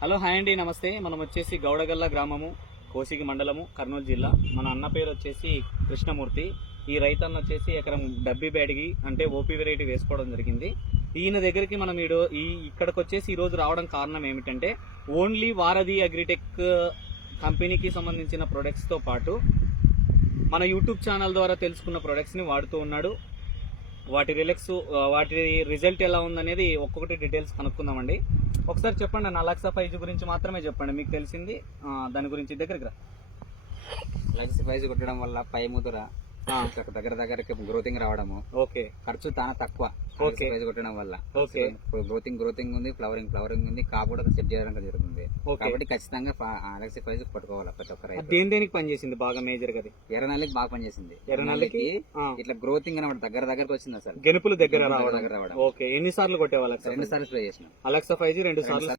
Hello hi అండి, నమస్తే. మనం వచ్చేసి గౌడగల్ల గ్రామము, కోసిగి మండలము, కర్నూలు జిల్లా. మన అన్న పేరు వచ్చేసి కృష్ణమూర్తి. ఈ రైతన్న వచ్చేసి ఎకరం డబ్బి బ్యాడిగి అంటే ఓపీ వెరైటీ వేసుకోవడం జరిగింది. ఈయన దగ్గరికి మనం ఇక్కడికి వచ్చేసి ఈ రోజు రావడం కారణం ఏమిటంటే ఓన్లీ వారధి అగ్రిటెక్ కంపెనీకి సంబంధించిన ప్రొడక్ట్స్ తో పాటు మన యూట్యూబ్ ఛానల్ ద్వారా తెలుసుకున్న ప్రొడక్ట్స్ ని వాడుతూ ఉన్నాడు. వాటి రిజల్ట్ ఎలా ఉందనేది ఒక్కొక్కటి డీటెయిల్స్ కనుక్కుందామండి. ఒకసారి చెప్పండి అన్న, అలెక్సా 5 గురించి మాత్రమే చెప్పండి, మీకు తెలిసింది దాని గురించి. దగ్గరికి రా. అలెక్సా 5 కొట్టడం వల్ల పై ముదుర దగ్గర గ్రోతింగ్ రావడము. ఓకే. ఖర్చు చాలా తక్కువ. ఓకే. 5 కొట్టడం వల్ల ఓకే. గ్రోతింగ్ ఉంది, ఫ్లవరింగ్ ఉంది, కాపు కూడా సెట్ చేయడం జరుగుతుంది. కాబట్టి ఖచ్చితంగా అలెక్సా 5 పట్టుకోవాలి ప్రతి ఒక్కరు. దేనికి పనిచేసింది బాగా మేజర్ గా? ఎర్రనల్లికి బాగా పనిచేసింది. ఎర్రనల్లికి ఇట్లా గ్రోతింగ్ అనమాట దగ్గరకు వచ్చింది అసలు. గెనుపులు దగ్గర రావడం. ఓకే. ఎన్నిసార్లు కొట్టేవాళ్ళు? 2 సార్లు స్ప్రే చేసిన అలెక్సా 5 2 సార్లు